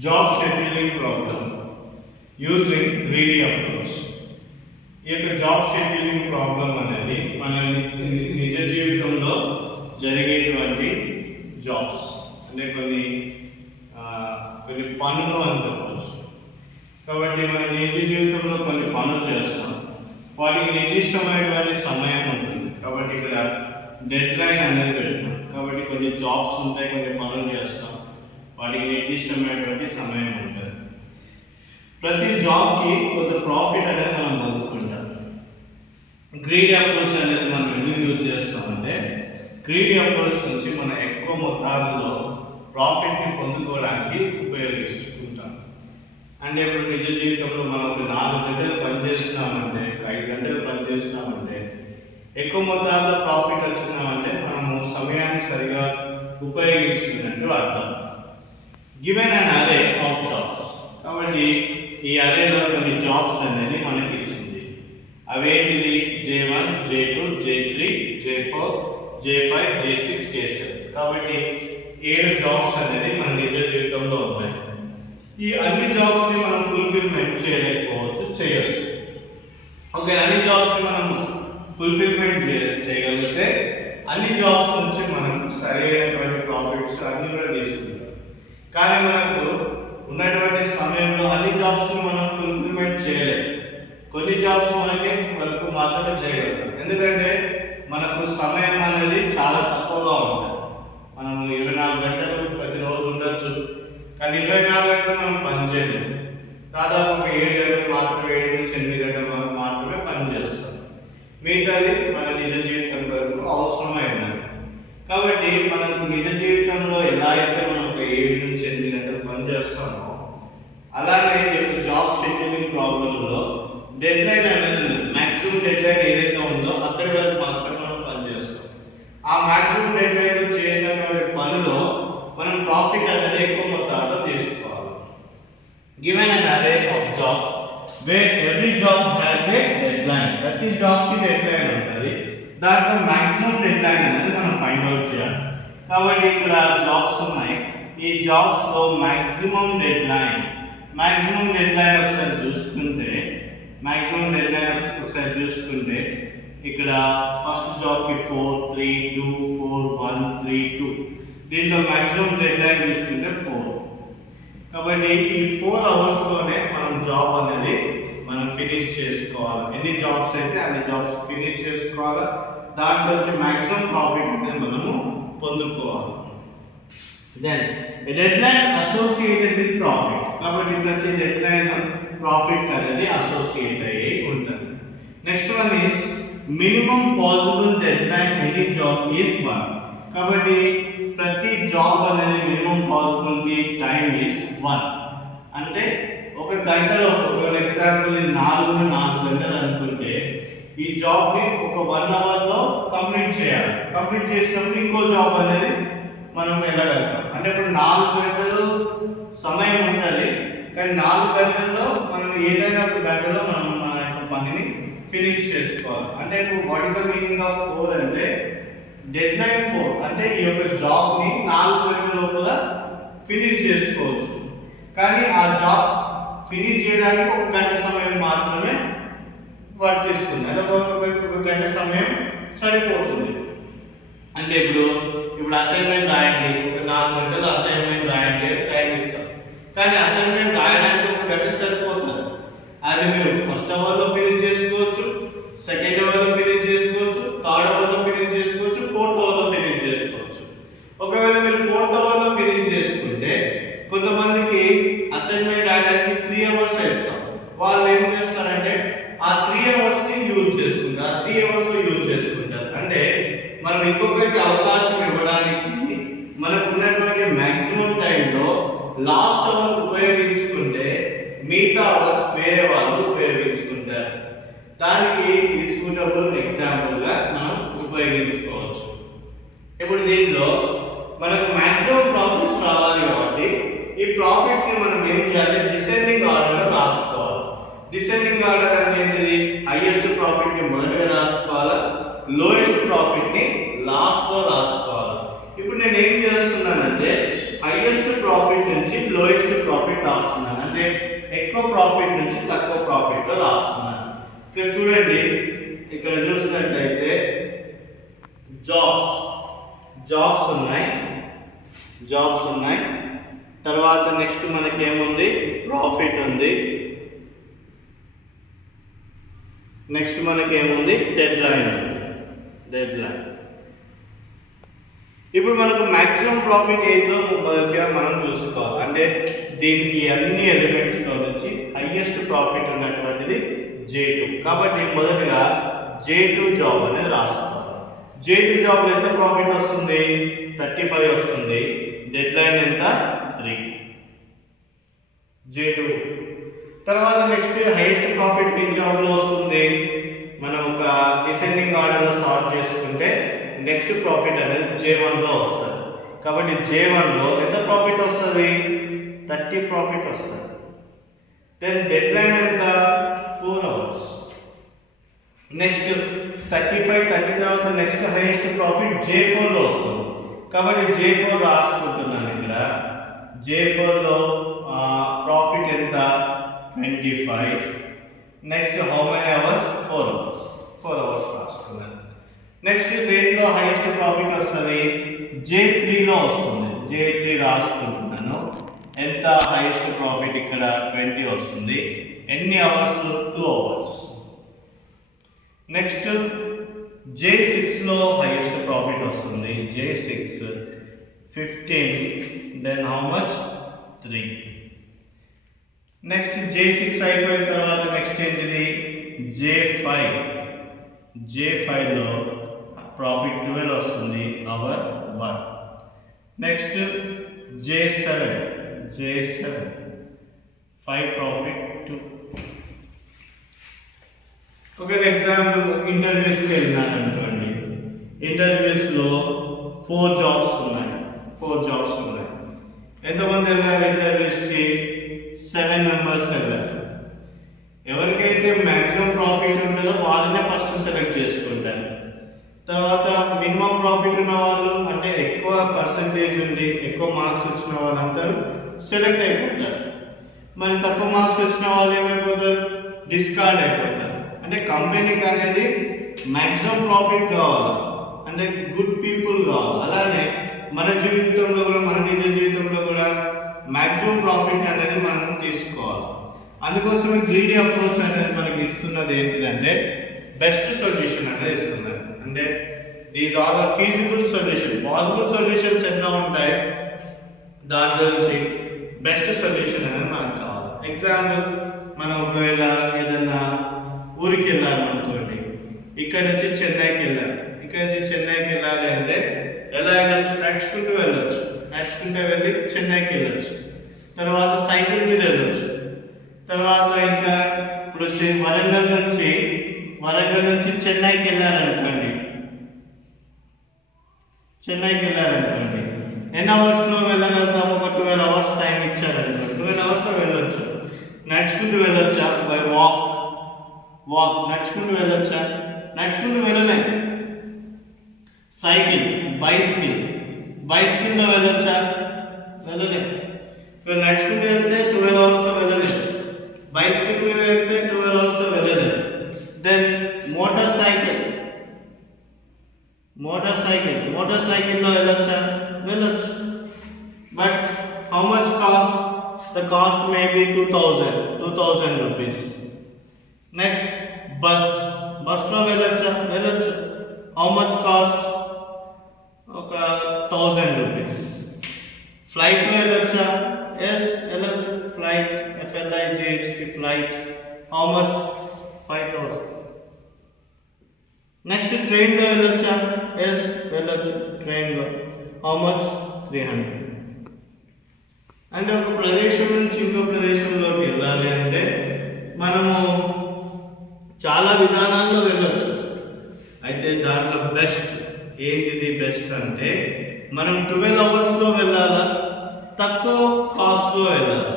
Job scheduling problem using greedy approach. ఈ యొక్క job scheduling problem అనేది మన నిజ జీవితంలో జరిగేటువంటి జాబ్స్ అంటే కొన్ని పనులు అని చెప్పవచ్చు. కాబట్టి మన నిజ జీవితంలో కొన్ని పనులు చేస్తాం, వాటికి నిర్దిష్టమైనటువంటి సమయం ఉంటుంది. కాబట్టి ఇక్కడ డెడ్ లైన్ అనేది పెట్టినాం. కాబట్టి కొన్ని జాబ్స్ ఉంటాయి, కొన్ని పనులు చేస్తాం, వాటికి నిర్దిష్టమైనటువంటి సమయం ఉంటుంది. ప్రతి జాబ్కి కొంత ప్రాఫిట్ అనేది మనం పొందుకుంటాం. గ్రీడీ అప్రోచ్ అనేది మనం ఎందుకు యూజ్ చేస్తామంటే, గ్రీడీ అప్రోచ్ నుంచి మనం ఎక్కువ మొత్తాల్లో ప్రాఫిట్ని పొందుకోవడానికి ఉపయోగిస్తుంటాం. అంటే ఇప్పుడు నిజ జీవితంలో మనం ఒక 4 గంటలు పనిచేస్తున్నామంటే, 5 గంటలు పనిచేస్తున్నామంటే, ఎక్కువ మొత్తాల్లో ప్రాఫిట్ వచ్చినామంటే మనము సమయాన్ని సరిగా ఉపయోగించుకున్నట్టు అర్థం. గివెన్ అన్ అరే ఆఫ్ జాబ్స్. కాబట్టి ఈ అరేలో కొన్ని జాబ్స్ అనేది మనకి ఇచ్చింది. అవేంటిది? J1, J2, J3, J4, J5, J6, J7. కాబట్టి 7 జాబ్స్ అనేది మన నిజ జీవితంలో ఉన్నాయి. ఈ అన్ని జాబ్స్ని మనం ఫుల్ఫిల్మెంట్ చేయలేకపోవచ్చు, చేయొచ్చు. ఓకే, అన్ని జాబ్స్ని మనం ఫుల్ఫిల్మెంట్ చేయగలిగితే అన్ని జాబ్స్ నుంచి మనం సరైనటువంటి ప్రాఫిట్స్ అన్ని కూడా తీసుకుంటాం. కానీ మనకు ఉన్నటువంటి సమయంలో అన్ని జాబ్స్ని మనం ఫుల్ఫిల్మెంట్ చేయలేము. కొన్ని జాబ్స్ మనకి వరకు మాత్రమే చేయగలుగుతాం. ఎందుకంటే మనకు సమయం అనేది చాలా తక్కువగా ఉంటుంది. మనం 24 గంటలు ప్రతిరోజు ఉండొచ్చు, కానీ 24 గంటలు మనం పని చేయలేము. దాదాపు ఒక 7 గంటలు మాత్రమే, 7 నుంచి 8 గంటలు మాత్రమే పని చేస్తాం. మిగతాది మన నిజ జీవితం వరకు అవసరమైనది. కాబట్టి మనకు నిజ జీవితంలో ఎలా అయితే మనం ఒక 7 నుంచి 8 గంటలు పని చేస్తామో, అలానే జాబ్ షెడ్యూలింగ్ ప్రాబ్లంలో డెడ్ లైన్ అనేది మ్యాక్సిమం డెడ్ లైన్ ఏదైతే ఉందో అక్కడి వరకు మాత్రమే మనం పనిచేస్తాం. ఆ మ్యాక్సిమం డెడ్ లైన్లో చేసినటువంటి పనిలో మనం ప్రాఫిట్ అనేది ఎక్కువ మొత్తంలో తీసుకోవాలి. గివెన్ అన్ అరే of job where every job has a dead line. ప్రతి జాబ్కి డెడ్ లైన్ ఉంటుంది. దాంట్లో మ్యాక్సిమం డెడ్ లైన్ అనేది మనం ఫైండ్ అవుట్ చేయాలి. కాబట్టి ఇక్కడ జాబ్స్ ఉన్నాయి. ఈ జాబ్స్లో మ్యాక్సిమం డెడ్ లైన్ ఒకసారి చూసుకుంటే ఇక్కడ ఫస్ట్ జాబ్కి 4, 3, 2, 4, 1, 3, 2. దీంట్లో మ్యాక్సిమం డెడ్ లైన్ చూసుకుంటే 4. కాబట్టి ఈ 4 అవర్స్లోనే మనం జాబ్ అనేది మనం ఫినిష్ చేసుకోవాలి. ఎన్ని జాబ్స్ అయితే అన్ని జాబ్స్ ఫినిష్ చేసుకోవాలి. దాంట్లో వచ్చి మ్యాక్సిమం ప్రాఫిట్ అనేది మనము పొందుకోవాలి. Then deadline associated with profit. కాబట్టి ప్రతి డెడ్ లైన్ ప్రాఫిట్ అనేది అసోసియేట్ అయ్యి ఉంటుంది. Next one is minimum possible deadline any job is 1. కాబట్టి ప్రతి జాబ్ అనేది మినిమం పాసిబిలిటీ టైం ఈస్ 1. అంటే ఒక గంటలో, ఒక ఎగ్జాంపుల్ 4 గంటలు అనుకుంటే ఈ జాబ్ని ఒక 1 అవర్లో కంప్లీట్ చేయాలి. కంప్లీట్ చేసినప్పుడు ఇంకో జాబ్ అనేది మనం వెళ్ళగలుగుతాం. అంటే ఇప్పుడు 4 గంటలు సమయం ఉంటుంది, కానీ 4 గంటల్లో మనం ఏదైనా ఒక గంటలో మనం మన యొక్క పనిని ఫినిష్ చేసుకోవాలి. అంటే ఇప్పుడు what is the meaning of 4 అంటే డెడ్ లైన్ 4 అంటే ఈ యొక్క జాబ్ని 4 గంటల లోపల ఫినిష్ చేసుకోవచ్చు. కానీ ఆ జాబ్ ఫినిష్ చేయడానికి ఒక గంట సమయం మాత్రమే వర్తిస్తుంది. అంటే ఒక గంట సమయం సరిపోతుంది. అంటే ఇప్పుడు అసైన్మెంట్ రాయండి, ఒక 4 గంటలు అసైన్మెంట్ రాయండి టైం ఇస్తాం. కానీ అసైన్మెంట్ రాయడానికి ఒక గంట సరిపోతుంది. అది మీరు ఫస్ట్ అవర్లో ఫినిష్ చేసుకోవచ్చు, సెకండ్ అవర్లో ఫినిష్ చేసుకోవచ్చు, థర్డ్ అవర్లో ఫినిష్ చేసుకోవచ్చు, ఫోర్త్ అవర్లో ఫినిష్ చేసుకోవచ్చు. ఒకవేళ మీరు 4th అవర్లో ఫినిష్ చేసుకుంటే కొంతమందికి అసైన్మెంట్ రాయడానికి 3 అవర్స్ ఇస్తాం. వాళ్ళు ఏం చేస్తారంటే ఆ 3 అవర్స్ని యూజ్ చేసుకుంటారు. 3 అవర్స్లో యూజ్ చేసుకుంటారు. అంటే మనం ఇంకొకరికి అవకాశం ఇవ్వడానికి మనకు ఉన్నటువంటి మ్యాక్సిమం టైంలో లాస్ట్ అవర్ ఉపయోగించుకుంటే మిగతా అవర్స్ వేరే వాళ్ళు ఉపయోగించుకుంటారు. దానికి ఇది సూటబుల్ ఎగ్జాంపుల్గా మనం ఉపయోగించుకోవచ్చు. ఇప్పుడు దీనిలో మనకు మ్యాక్సిమం ప్రాఫిట్స్ రావాలి కాబట్టి ఈ ప్రాఫిట్స్ని మనం ఏం చేయాలి? డిసెండింగ్ ఆర్డర్లో రాసుకోవాలి. డిసెండింగ్ ఆర్డర్ అంటే ఏంటిది? హైయెస్ట్ ప్రాఫిట్ని మొదటగా రాసుకోవాలి, లోయెస్ట్ ప్రాఫిట్ని లాస్ట్లో రాసుకోవాలి. ఇప్పుడు నేను ఏం చేస్తున్నానంటే హైయెస్ట్ ప్రాఫిట్ నుంచి లోయెస్ట్ ప్రాఫిట్ ప్రాఫిట్ నుంచి తక్కువ ప్రాఫిట్ లో రాస్తున్నాను. ఇక్కడ చూడండి, ఇక్కడ చూసినట్లయితే జాబ్స్ ఉన్నాయి. తర్వాత నెక్స్ట్ మనకి ఏముంది, ప్రాఫిట్ ఉంది. నెక్స్ట్ మనకి ఏముంది, డెడ్ లైన్ ఉంది. ఇప్పుడు మనకు మ్యాక్సిమం ప్రాఫిట్ ఏంటో మొదటిగా మనం చూసుకోవాలి. అంటే దీనికి అన్ని ఎలిమెంట్స్లో నుంచి హైయెస్ట్ ప్రాఫిట్ ఉన్నటువంటిది J2. కాబట్టి మొదటగా J2 జాబ్ అనేది రాసుకోవాలి. J2 జాబ్లో ఎంత ప్రాఫిట్ వస్తుంది, 35 వస్తుంది. డెడ్ లైన్ ఎంత, 3. J2 తర్వాత నెక్స్ట్ హైయెస్ట్ ప్రాఫిట్ ఏ జాబ్లో వస్తుంది, మనం ఒక డిసెండింగ్ ఆర్డర్లో సార్ట్ చేసుకుంటే నెక్స్ట్ ప్రాఫిట్ అనేది J1లో వస్తుంది. కాబట్టి J1లో ఎంత ప్రాఫిట్ వస్తుంది, 30 ప్రాఫిట్ వస్తుంది. దెన్ డెడ్ లైన్ ఎంత, 4 అవర్స్. నెక్స్ట్ 35 తర్వాత నెక్స్ట్ హైయెస్ట్ ప్రాఫిట్ J4లో వస్తుంది. కాబట్టి J4 రాసుకుంటున్నాను ఇక్కడ. J4లో ప్రాఫిట్ ఎంత, 25. Next how many hours, 4 hours రాసుకున్నాను. నెక్స్ట్ దేంట్లో హైయెస్ట్ ప్రాఫిట్ వస్తుంది, J3లో వస్తుంది. J3 రాసుకుంటున్నాను. ఎంత హైయెస్ట్ ప్రాఫిట్ ఇక్కడ, 20 వస్తుంది. ఎన్ని అవర్స్, 2 అవర్స్. నెక్స్ట్ J6లో హైయెస్ట్ ప్రాఫిట్ వస్తుంది. J6 15. Then how much, 3. Next J6 అయిపోయిన తర్వాత నెక్స్ట్ ఏంటిది, J5లో ప్రాఫిట్ 12 వస్తుంది, అవర్ 1. Next J7 5 profit 2. ఒక ఎగ్జాంపుల్, ఇంటర్వ్యూస్కి వెళ్ళినాను అనుకోండి. ఇంటర్వ్యూస్లో 4 జాబ్స్ ఉన్నాయి. ఎంతమంది వెళ్ళారు ఇంటర్వ్యూస్కి, 7 మెంబర్స్ వెళ్ళారు. ఎవరికైతే మ్యాక్సిమం ప్రాఫిట్ ఉంటుందో వాళ్ళనే ఫస్ట్ సెలెక్ట్ చేసుకుంటారు. తర్వాత మినిమం ప్రాఫిట్ ఉన్న వాళ్ళు, అంటే ఎక్కువ పర్సంటేజ్ ఉంది, ఎక్కువ మార్క్స్ వచ్చిన వాళ్ళందరూ సెలెక్ట్ అయిపోతారు. మరి తక్కువ మార్క్స్ వచ్చిన వాళ్ళు ఏమైపోతారు, డిస్కార్డ్ అయిపోతారు. అంటే కంపెనీకి అనేది మ్యాక్సిమం ప్రాఫిట్ కావాలి, అంటే గుడ్ పీపుల్ కావాలి. అలానే మన జీవితంలో కూడా, మన నిజ జీవితంలో కూడా మ్యాక్సిమం ప్రాఫిట్ అనేది మనం తీసుకోవాలి. అందుకోసమే గ్రీడీ అప్రోచ్ అనేది మనకి ఇస్తున్నది ఏంటిదంటే బెస్ట్ సొల్యూషన్ అనేది ఇస్తున్నది. అంటే these are the feasible solution. Possible solutions ఎన్నో ఉంటాయి, దాంట్లో నుంచి బెస్ట్ సొల్యూషన్ అనేది మనకు కావాలి. ఎగ్జాంపుల్, మనం ఒకవేళ ఏదన్నా ఊరికి వెళ్ళాలనుకోండి, ఇక్కడ నుంచి చెన్నైకి వెళ్ళాలి అంటే ఎలా వెళ్ళొచ్చు, నడుచుకుంటూ వెళ్ళి చెన్నైకి వెళ్ళొచ్చు. తర్వాత సైకిల్ మీద వెళ్ళొచ్చు. తర్వాత ఇంకా ఇప్పుడు వరంగల్ నుంచి చెన్నైకి వెళ్ళాలనుకోండి, ఎన్ని అవర్స్లో వెళ్ళగలుగుతాము, ఒక 12 అవర్స్ టైం ఇచ్చారనుకోండి. 12 అవర్స్లో వెళ్ళొచ్చు. నడుచుకుంటూ వెళ్ళొచ్చా, బై వాక్ నడుచుకుంటూ వెళ్ళొచ్చా, నడుచుకుంటూ వెళ్ళలేం. సైకిల్, బైస్కిల్లో వెళ్ళొచ్చా, వెళ్ళలేం. నడుచుకుంటూ వెళ్తే 12 అవర్స్లో వెళ్ళలేం. బైస్కిల్ మీద వెళ్తే 12 అవర్స్లో వెళ్ళలేం. దెన్ మోటార్ సైకిల్లో వెళ్ళొచ్చా, వెళ్ళొచ్చు. But how much cost, the cost may be 2000 rupees. Next బస్లో వెళ్ళొచ్చు. హౌ మచ్ కాస్ట్, ఒక 1000 రూపీస్. ఫ్లైట్లో వెళ్ళొచ్చా, ఎస్ వెళ్ళొచ్చు. Flight, FLIGHT flight. How much, 5000. Next ట్రైన్లో వెళ్ళొచ్చా, ఎస్ వెళ్ళొచ్చు. ట్రైన్లో హౌ మచ్, 300. అంటే ఒక ప్రదేశం నుంచి ఇంకో ప్రదేశంలోకి వెళ్ళాలి అంటే మనము చాలా విధానాల్లో వెళ్ళొచ్చు. అయితే దాంట్లో బెస్ట్ అంటే మనం 12 అవర్స్లో వెళ్ళాలా, తక్కువ కాస్ట్లో వెళ్ళాలి.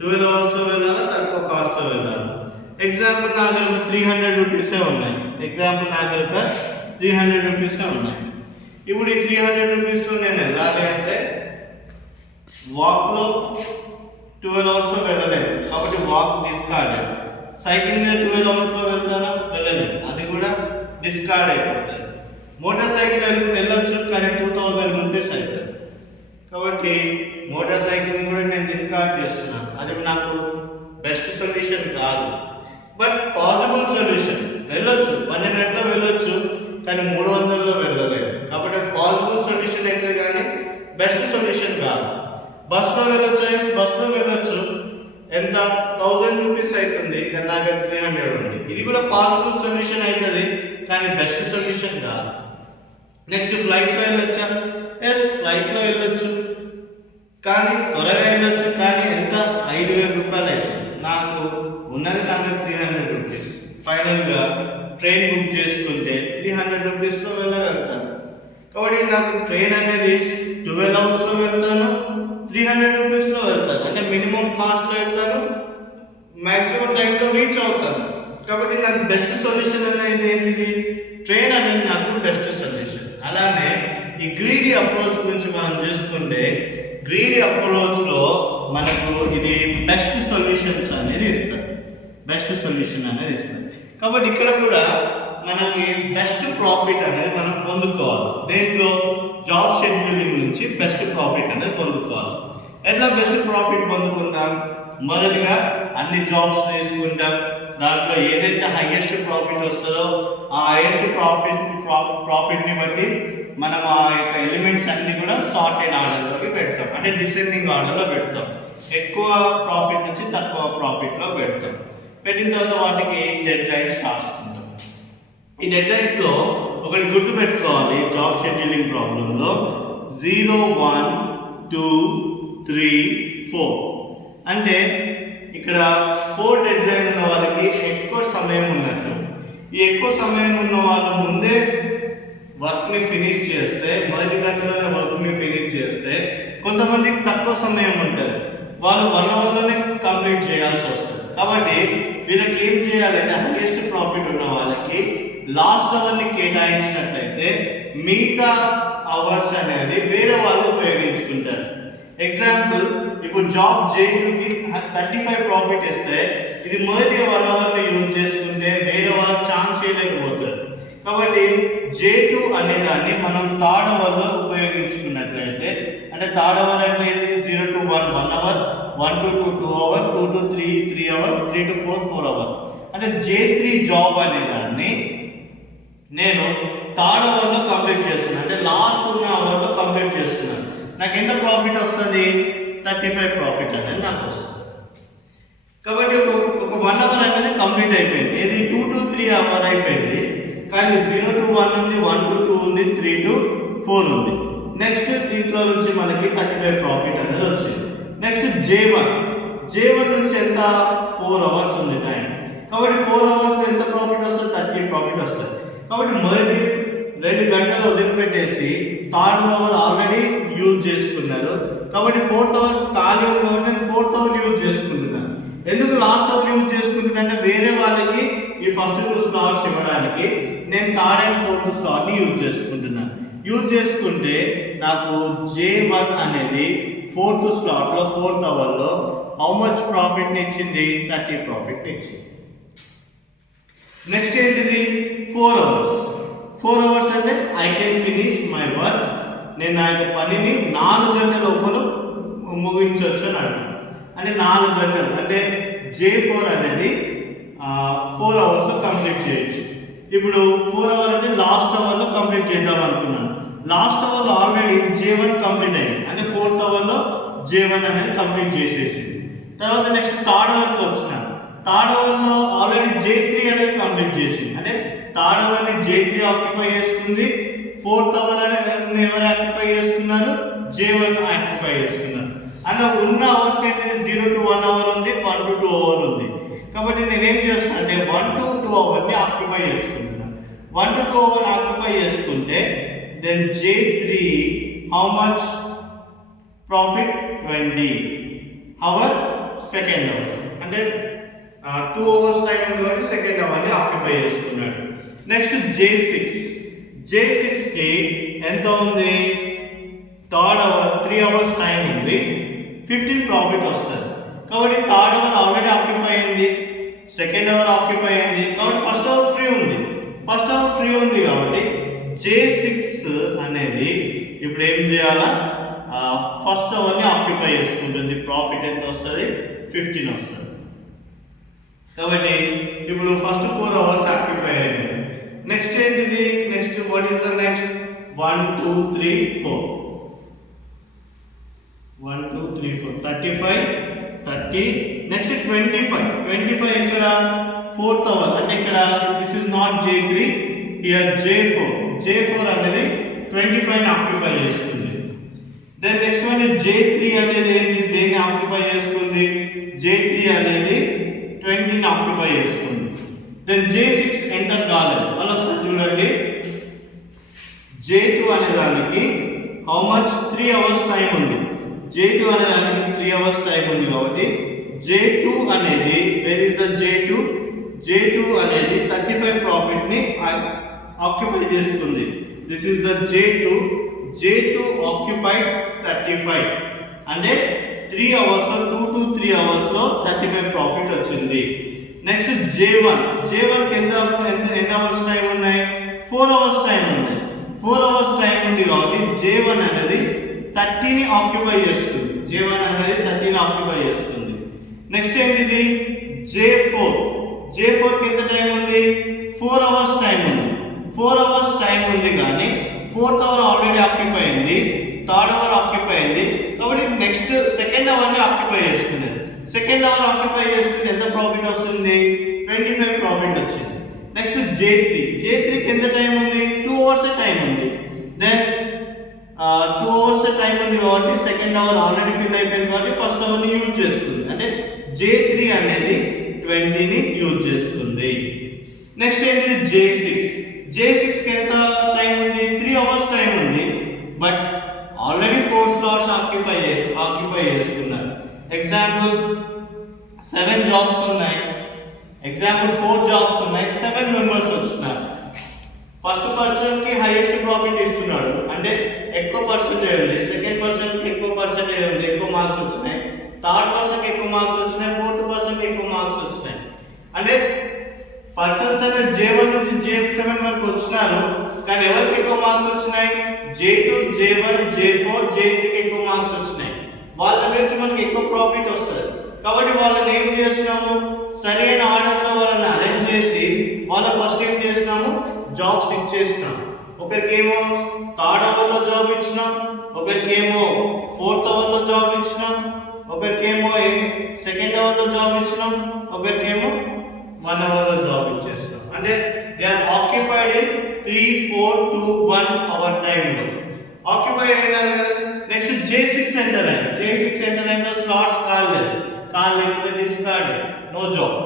12 అవర్స్లో వెళ్ళాలా, తక్కువ కాస్ట్లో వెళ్ళాలి. ఎగ్జాంపుల్ నా దగ్గర 300 రూపీసే ఉన్నాయి. ఇప్పుడు ఈ 300 రూపీస్లో నేను వెళ్ళాలి అంటే వాక్లో 12 అవర్స్లో వెళ్ళలేదు కాబట్టి వాక్ డిస్కార్డెడ్. సైకిల్ మీద 12 అవర్స్లో వెళ్తానా, వెళ్ళలేదు, అది కూడా డిస్కార్డ్ అయిపోతుంది. మోటార్ సైకిల్ వెళ్ళొచ్చు కానీ 2000 రూపీస్ అవుతుంది కాబట్టి మోటార్ సైకిల్ని కూడా నేను డిస్కార్డ్ చేస్తున్నాను. అది నాకు బెస్ట్ సొల్యూషన్ కాదు, బట్ పాసిబుల్ సొల్యూషన్. వెళ్ళొచ్చు 12 గంటల్లో వెళ్ళొచ్చు కానీ 300లో వెళ్ళలేదు కాబట్టి అది పాసిబుల్ సొల్యూషన్ అయితే కానీ బెస్ట్ సొల్యూషన్ కాదు. బస్లో వెళ్ళొచ్చు, బస్లో వెళ్ళొచ్చు, ఎంత 1000 రూపీస్ అవుతుంది కానీ నాకు 300 ఉంది. ఇది కూడా పాసిబుల్ సొల్యూషన్ అవుతుంది కానీ బెస్ట్ సొల్యూషన్ కాదు. నెక్స్ట్ ఫ్లైట్లో వెళ్ళొచ్చా, ఫ్లైట్లో వెళ్ళొచ్చు కానీ త్వరగా వెళ్ళొచ్చు కానీ ఎంత 5000 రూపాయలు అవుతుంది. నాకు ఉన్నది సంగతి 300 రూపీస్. ఫైనల్గా ట్రైన్ బుక్ చేసుకుంటే 300 రూపీస్లో వెళ్ళగలుగుతాను. కాబట్టి నాకు ట్రైన్ అనేది 12 అవర్స్లో వెళ్తాను, 300 రూపీస్లో వెళ్తాను, అంటే మినిమం కాస్ట్లో వెళ్తాను, మ్యాక్సిమం టైంలో రీచ్ అవుతాను. కాబట్టి నాకు బెస్ట్ సొల్యూషన్ అనేది ఏంటిది, ట్రైన్ అనేది నాకు బెస్ట్ సొల్యూషన్. అలానే ఈ గ్రీడీ అప్రోచ్ గురించి మనం చేసుకుంటే గ్రీడీ అప్రోచ్లో మనకు ఇది బెస్ట్ సొల్యూషన్స్ అనేది ఇస్తుంది, బెస్ట్ సొల్యూషన్ అనేది ఇస్తుంది. కాబట్టి ఇక్కడ కూడా మనకి బెస్ట్ ప్రాఫిట్ అనేది మనం పొందుకోవాలి. దేంట్లో, జాబ్ షెడ్యూలింగ్ నుంచి బెస్ట్ ప్రాఫిట్ అనేది పొందుకోవాలి. ఎట్లా బెస్ట్ ప్రాఫిట్ పొందుకుంటాం, మొదటిగా అన్ని జాబ్స్ వేసుకుంటాం, దాంట్లో ఏదైతే హైయెస్ట్ ప్రాఫిట్ వస్తుందో ఆ హైయెస్ట్ ప్రాఫిట్ని బట్టి మనం ఆ యొక్క ఎలిమెంట్స్ అన్ని కూడా సార్టెడ్ ఆర్డర్లోకి పెడతాం, అంటే డిసెండింగ్ ఆర్డర్లో పెడతాం. ఎక్కువ ప్రాఫిట్ నుంచి తక్కువ ప్రాఫిట్లో పెడతాం. పెట్టిన తర్వాత వాటికి డెడ్ లైన్స్ రాసుకుంటాం. ఈ డెడ్ లైన్స్లో ఒకటి గుర్తు పెట్టుకోవాలి, జాబ్ షెడ్యూలింగ్ ప్రాబ్లంలో 0, 1, 2, 3, 4 అంటే ఇక్కడ 4 డెడ్ లైన్ ఉన్న వాళ్ళకి ఎక్కువ సమయం ఉన్నట్టు. ఈ ఎక్కువ సమయం ఉన్న వాళ్ళు ముందే వర్క్ని ఫినిష్ చేస్తే, మొదటి గంటలోనే వర్క్ని ఫినిష్ చేస్తే, కొంతమందికి తక్కువ సమయం ఉంటుంది, వాళ్ళు 1 అవర్లోనే కంప్లీట్ చేయాల్సి వస్తుంది. కాబట్టి వీళ్ళకి ఏం చేయాలంటే హైయెస్ట్ ప్రాఫిట్ ఉన్న వాళ్ళకి లాస్ట్ అవర్ని కేటాయించినట్లయితే మిగతా అవర్స్ అనేది వేరే వాళ్ళు ఉపయోగించుకుంటారు. ఎగ్జాంపుల్, ఇప్పుడు జాబ్ J2కి 35 ప్రాఫిట్ ఇస్తే ఇది మొదటి 1 అవర్ని యూజ్ చేసుకుంటే వేరే వాళ్ళకి ఛాన్స్ చేయలేకపోతారు. కాబట్టి J2 అనే దాన్ని మనం థర్డ్ అవర్లో ఉపయోగించుకున్నట్లయితే, అంటే థర్డ్ అవర్ అంటే ఏంటి, 0 to 1 1 hour, 1 to 2 2 hour, 2 to 3 3 hour, 3 to 4 4 hour. అంటే J3 జాబ్ అనే దాన్ని నేను థర్డ్ అవర్లో కంప్లీట్ చేస్తున్నాను, అంటే లాస్ట్ ఉన్న అవర్లో కంప్లీట్ చేస్తున్నాను. నాకు ఎంత ప్రాఫిట్ వస్తుంది, 35 ప్రాఫిట్ అనేది నాకు వస్తుంది. కాబట్టి ఒక 1 అవర్ అనేది కంప్లీట్ అయిపోయింది. ఇది 2 to 3 అవర్ అయిపోయింది, కానీ 0 to 1 ఉంది, 1 to 2 ఉంది, 3 to 4 ఉంది. నెక్స్ట్ దీంట్లో నుంచి మనకి 35 ప్రాఫిట్ అనేది వచ్చింది. నెక్స్ట్ J1 నుంచి ఎంత, 4 అవర్స్ ఉంది టైం. కాబట్టి 4 అవర్స్లో ఎంత ప్రాఫిట్ వస్తుంది, 30 ప్రాఫిట్ వస్తుంది. కాబట్టి మొదటి 2 గంటలు వదిలిపెట్టేసి థర్డ్ అవర్ ఆల్రెడీ యూజ్ చేసుకున్నారు. కాబట్టి 4th అవర్ ఖాళీ ఉంది కాబట్టి నేను 4th అవర్ యూజ్ చేసుకుంటున్నాను. ఎందుకు లాస్ట్ అవర్ యూజ్ చేసుకుంటున్నా అంటే వేరే వాళ్ళకి ఈ ఫస్ట్ 2 స్లాట్స్ ఇవ్వడానికి నేను థర్డ్ అండ్ 4th స్లాట్ని యూజ్ చేసుకుంటున్నాను. యూజ్ చేసుకుంటే నాకు J1 అనేది 4th స్లాట్లో 4th అవర్లో హౌ మచ్ ప్రాఫిట్ని ఇచ్చింది, 30 ప్రాఫిట్ని ఇచ్చింది. నెక్స్ట్ ఏంటిది, 4 అవర్స్. 4 అవర్స్ అంటే I can finish my work, నేను నా యొక్క పనిని 4 గంటల లోపల ముగించవచ్చు అని అంటాను. అంటే 4 గంటలు అంటే J4 అనేది 4 అవర్స్లో కంప్లీట్ చేయొచ్చు. ఇప్పుడు 4 అవర్ అంటే లాస్ట్ అవర్లో కంప్లీట్ చేద్దాం అనుకున్నాను. లాస్ట్ అవర్లో ఆల్రెడీ J1 కంప్లీట్ అయింది, అంటే 4th అవర్లో J1 అనేది కంప్లీట్ చేసేసింది. తర్వాత నెక్స్ట్ థర్డ్ అవర్కి వచ్చినాను. థర్డ్ అవర్లో ఆల్రెడీ J3 అనేది కంప్లీట్ చేసింది, అంటే థర్డ్ అవర్ని J3 ఆక్యుపై చేసుకుంది. 4th అవర్ అని ఎవరు ఆక్యుపై చేసుకున్నారు, J1 ఆక్యుపై చేసుకున్నారు. అలా ఉన్న అవర్స్ ఏంటంటే 0 to 1 అవర్ ఉంది, 1 to 2 అవర్ ఉంది. కాబట్టి నేనేం చేస్తాను అంటే 1 to 2 అవర్ని ఆక్యుపై చేసుకుంటున్నాను. 1 to 2 అవర్ ఆక్యుపై చేసుకుంటే then J3 how much profit, 20 hour second hour, అంటే 2 అవర్స్ టైం ఉంది కాబట్టి సెకండ్ అవర్ని ఆక్యుపై చేసుకున్నాడు. నెక్స్ట్ J6కి ఎంత ఉంది, థర్డ్ అవర్ 3 అవర్స్ టైం ఉంది, 15 ప్రాఫిట్ వస్తుంది. కాబట్టి థర్డ్ అవర్ ఆల్రెడీ ఆక్యుపై అయింది, సెకండ్ అవర్ ఆక్యుపై అయింది, కాబట్టి ఫస్ట్ అవర్ ఫ్రీ ఉంది. ఫస్ట్ అవర్ ఫ్రీ ఉంది కాబట్టి J6 అనేది ఇప్పుడు ఏం చేయాలా, ఫస్ట్ అవర్ని ఆక్యుపై చేసుకుంటుంది. ప్రాఫిట్ ఎంత వస్తుంది, 15 వస్తుంది. కాబట్టి ఇప్పుడు ఫస్ట్ 4 అవర్స్ ఆక్యుపై అయింది. నెక్స్ట్ ఏంటిది, next what is the next 1 2 3 4 1 2 3 4 35 30 next 25 ఇక్కడ 4th అవర్ అంటే ఇక్కడ this is not J3 here J4 అనేది 25 ని ఆక్యుపై చేస్తుంది. దెన్ నెక్స్ట్ వన్ J3 అనేది ఏంటి, దేన్ని ఆక్యుపై చేసుకుంది, J3 అనేది 20 ని ఆక్యుపై చేసుకుంది. దెన్ J6 ఎంటర్ కాలేదు. మళ్ళీ ఒకసారి చూడండి, J2 అనే దానికి హౌ మచ్ 3 అవర్స్ టైం ఉంది. J2 అనే దానికి 3 అవర్స్ టైం ఉంది కాబట్టి J2 అనేది వేర్ ఇస్ ద J2 అనేది 35 ప్రాఫిట్ ని ఆక్యుపై చేస్తుంది. This is the J2 occupied 35 అంటే 3 అవర్స్ లో 2 to 3 అవర్స్ లో 35 ప్రాఫిట్ వచ్చింది. నెక్స్ట్ J1 కి ఎంత అవర్స్ టైం ఉన్నాయి, 4 అవర్స్ టైం ఉంది. 4 అవర్స్ టైం ఉంది కాబట్టి J1 అనేది 30 ని ఆక్యుపై చేస్తుంది. నెక్స్ట్ ఏంటిది J4 కి ఎంత టైం ఉంది, 4 అవర్స్ టైం ఉంది. 4 అవర్స్ టైం ఉంది కానీ 4th అవర్ ఆల్రెడీ ఆక్యుపై అయింది, థర్డ్ అవర్ ఆక్యుపై అయింది కాబట్టి నెక్స్ట్ సెకండ్ అవర్ ని ఆక్యుపై చేసుకునేది. సెకండ్ అవర్ ఆక్యుపై చేసుకుంటే ఎంత ప్రాఫిట్ వస్తుంది, 25 ప్రాఫిట్ వచ్చింది. నెక్స్ట్ J3 కి ఎంత టైం ఉంది, 2 అవర్స్ టైం ఉంది. దెన్ 2 అవర్స్ టైం ఉంది కాబట్టి సెకండ్ అవర్ ఆల్రెడీ ఫిల్ అయిపోయింది కాబట్టి ఫస్ట్ అవర్ ని యూజ్ చేసుకుంది. అంటే J3 అనేది 20 ని యూజ్ చేసుకుంది. నెక్స్ట్ ఏంటి J6 కి ఎంత టైం ఉంది, 3 అవర్స్ టైం ఉంది బట్ ఆల్రెడీ 4 స్లాట్స్ ఆక్యుపై చేసుకున్నారు. ఎగ్జాంపుల్ 7 జాబ్స్ ఉన్నాయి, ఎగ్జాంపుల్ 4 జాబ్స్ ఉన్నాయి, 7 మెంబర్స్ వచ్చినారు. ఫస్ట్ పర్సన్ కి హైయెస్ట్ ప్రాఫిట్ ఇస్తున్నాడు అంటే ఎక్కువ పర్సెంటేజ్ ఉంది, సెకండ్ పర్సన్ కి ఎక్కువ పర్సెంటేజ్ ఉంది, ఎక్కువ మార్క్స్ వచ్చినాయి, థర్డ్ పర్సన్ కి ఎక్కువ మార్క్స్ వచ్చినాయి, ఫోర్త్ పర్సన్ కి ఎక్కువ మార్క్స్ వచ్చినాయి. అంటే పర్సన్స్ అనేది J1 నుంచి J7 వరకు వచ్చినారు కానీ ఎవరికి ఎక్కువ మార్క్స్ వచ్చినాయి, J2 J1 J4 J3 కి ఎక్కువ మార్క్స్ వచ్చినాయి. వాళ్ళ దగ్గర నుంచి మనకి ఎక్కువ ప్రాఫిట్ వస్తుంది కాబట్టి వాళ్ళని ఏం చేస్తున్నాము, సరైన ఆర్డర్లో వాళ్ళని అరేంజ్ చేసి వాళ్ళ ఫస్ట్ ఏం చేస్తున్నాము, జాబ్స్ ఇచ్చేస్తున్నాం. ఒకరికేమో థర్డ్ అవర్లో జాబ్ ఇచ్చినాం, ఒకరికేమో 4th అవర్లో జాబ్ ఇచ్చినాం, ఒకరికేమో సెకండ్ అవర్లో జాబ్ ఇచ్చినాం, ఒకరికేమో 1 అవర్లో జాబ్ ఇచ్చేస్తాం. అంటే they are occupied in 3 4 2 1 hour టైంలో ఆక్యుపై అయినారు కదా. నెక్స్ట్ J6 ఎంటర్ అయిందో స్లాట్స్ కాలేకపోతే discard, no job,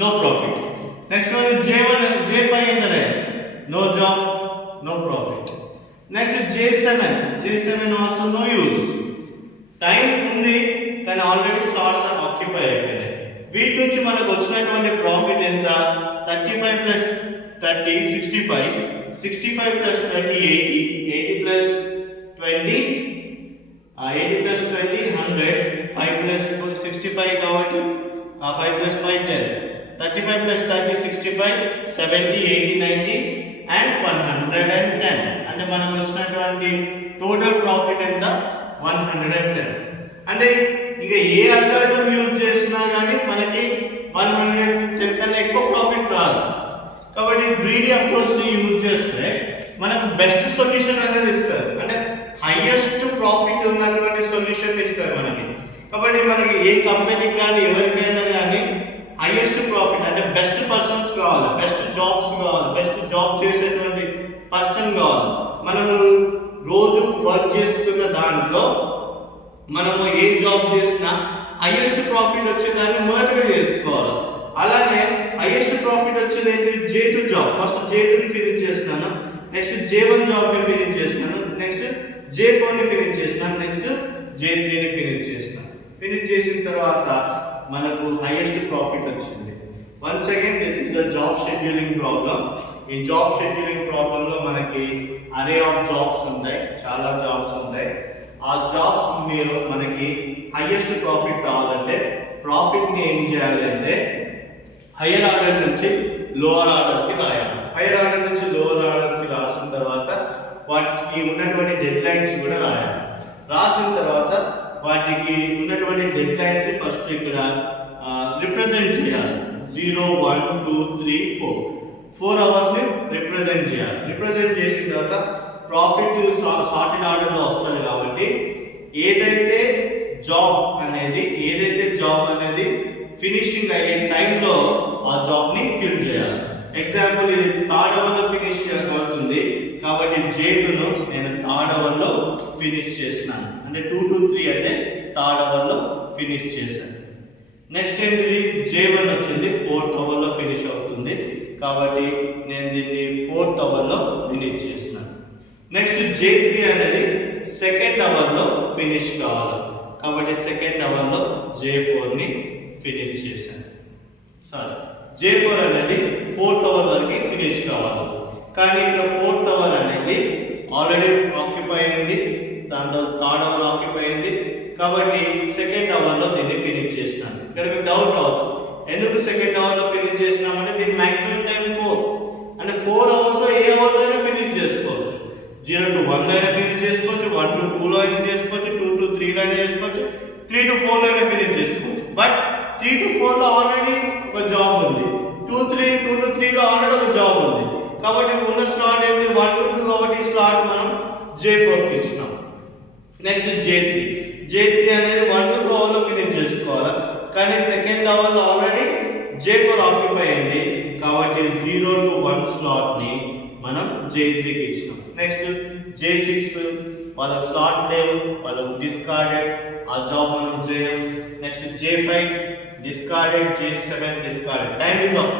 no profit. Next one J5 enter అయ్యారు, no job, no profit. Next J7 also no use, time ఉంది కానీ ఆల్రెడీ స్లాట్స్ ఆక్యుపై అయిపోయినాయి. వీటి నుంచి మనకు వచ్చినటువంటి ప్రాఫిట్ ఎంత, 35 ప్లస్ 30 65, 65 ప్లస్ 20 80, 80 ప్లస్ 20 100, 5 ప్లస్ 65 కాబట్టి 5 ప్లస్ 5 10, 35 ప్లస్ 30 65, 70 80 90 అండ్ 110. అంటే మనకు వచ్చినటువంటి టోటల్ ప్రాఫిట్ ఎంత, 110. అంటే ఇక ఏ అల్గారిథం యూజ్ చేసినా కానీ మనకి 110 కన్నా ఎక్కువ ప్రాఫిట్ రాదు. కాబట్టి గ్రీడీ అప్రోచ్ ని యూజ్ చేస్తే మనకు బెస్ట్ సొల్యూషన్ అనేది ఇస్తారు, అంటే హైయెస్ట్ ప్రాఫిట్ ఉన్నటువంటి సొల్యూషన్ ఇస్తారు మనకి. కాబట్టి మనకి ఏ కంపెనీకి కానీ ఎవరికైనా కానీ హైయెస్ట్ ప్రాఫిట్ అంటే బెస్ట్ పర్సన్స్ కావాలి, బెస్ట్ జాబ్స్ కావాలి, బెస్ట్ జాబ్ చేసేటువంటి పర్సన్ కావాలి. మనము రోజు వర్క్ చేస్తున్న దాంట్లో మనము ఏ జాబ్ చేసినా హైయెస్ట్ ప్రాఫిట్ వచ్చేదాన్ని మొదటిగా చేసుకోవాలి. అలానే హైయెస్ట్ ప్రాఫిట్ వచ్చేది ఏంటి, J2 జాబ్. ఫస్ట్ J2ని ఫినిష్ చేస్తున్నాను, నెక్స్ట్ J1 జాబ్ని ఫినిష్ చేస్తున్నాను, నెక్స్ట్ J4ని ఫినిష్ చేస్తున్నాను, నెక్స్ట్ J3ని ఫినిష్ చేస్తున్నాను. ఫినిష్ చేసిన తర్వాత మనకు హైయెస్ట్ ప్రాఫిట్ వచ్చింది. Once again this is the job scheduling problem. ఈ జాబ్ షెడ్యూలింగ్ ప్రాబ్లంలో మనకి అరే ఆఫ్ జాబ్స్ ఉంటాయి, చాలా జాబ్స్ ఉంటాయి. ఆ జాబ్స్ మీరు మనకి హైయెస్ట్ ప్రాఫిట్ రావాలంటే ప్రాఫిట్ని ఏం చేయాలి అంటే హయ్యర్ ఆర్డర్ నుంచి లోవర్ ఆర్డర్కి రాయాలి. హయ్యర్ ఆర్డర్ నుంచి లోవర్ ఆర్డర్కి రాసిన తర్వాత వాటికి ఉన్నటువంటి డెడ్ లైన్స్ కూడా రాయాలి. రాసిన తర్వాత వాటికి ఉన్నటువంటి డెడ్ లైన్స్ ఫస్ట్ ఇక్కడ రిప్రజెంట్ చేయాలి. 0, 1, 2, 3, 4 అవర్స్ని రిప్రజెంట్ చేయాలి. రిప్రజెంట్ చేసిన తర్వాత ప్రాఫిట్ సార్టెడ్ ఆర్డర్లో వస్తుంది కాబట్టి ఏదైతే జాబ్ అనేది ఫినిషింగ్ అయ్యే టైంలో ఆ జాబ్ని ఫిల్ చేయాలి. ఎగ్జాంపుల్ ఇది 3rd అవర్లో ఫినిష్ అవుతుంది కాబట్టి J2ను నేను 3rd అవర్లో ఫినిష్ చేసినాను. అంటే 2 to 3 అంటే 3rd అవర్లో ఫినిష్ చేశాను. నెక్స్ట్ ఏంటిది J1 వచ్చింది 4th అవర్లో ఫినిష్ అవుతుంది కాబట్టి నేను దీన్ని 4th అవర్లో ఫినిష్ చేసినాను. నెక్స్ట్ J3 అనేది 2nd అవర్లో ఫినిష్ కావాలి కాబట్టి 2nd అవర్లో J4ని ఫినిష్ చేశాను. J4 అనేది 4th అవర్ వరకు ఫినిష్ కావాలి కానీ ఇక్కడ 4th అవర్ అనేది ఆల్రెడీ ఆక్యుపై అయింది, దాంతో 3rd అవర్ ఆక్యుపై అయింది కాబట్టి 2nd అవర్లో దీన్ని ఫినిష్ చేసినాను. ఇక్కడ మీకు డౌట్ రావచ్చు, ఎందుకు 2nd అవర్లో ఫినిష్ చేసినామంటే దీని మ్యాక్సిమం టైం 4 అంటే 4 అవర్స్లో ఏ అవర్లో అయినా ఫినిష్ చేసుకోవచ్చు. 0 to 1లో అయినా ఫినిష్ చేసుకోవచ్చు, 1 to 2లో అయినా చేసుకోవచ్చు, 2 to 3లో అయినా చేసుకోవచ్చు, 3 to 4లో అయినా ఫినిష్ చేసుకోవచ్చు. బట్ 3 to 4లో ఆల్రెడీ ఒక జాబ్ ఉంది, 2 to 3లో ఆల్రెడీ ఒక జాబ్ ఉంది కాబట్టి ఉన్న స్లాట్ ఏంటి 1 to 2 కాబట్టి స్లాట్ మనం J4కి ఇచ్చినాం. నెక్స్ట్ J3 అనేది 1 to 2 అవర్లో ఫినిష్ చేసుకోవాలి కానీ 2nd అవర్లో ఆల్రెడీ J4 ఆక్యుపై అయింది కాబట్టి 0 to 1 స్లాట్ని మనం J3కి ఇచ్చినాం. నెక్స్ట్ J6 వాళ్ళ స్లాట్ లేవు, వాళ్ళు డిస్కార్డెడ్, ఆ జాబ్ మనం చేయం. Next J5 discarded, J7 discarded. Time is up,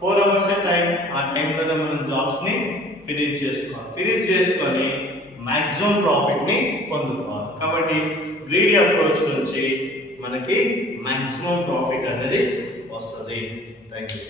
4 hours time. ఆ టైంలోనే మనం జాబ్స్ని ఫినిష్ చేసుకొని మ్యాక్సిమం ప్రాఫిట్ని పొందుకోవాలి. కాబట్టి గ్రీడీ అప్రోచ్ నుంచి మనకి మ్యాక్సిమం ప్రాఫిట్ అనేది వస్తుంది. Thank you.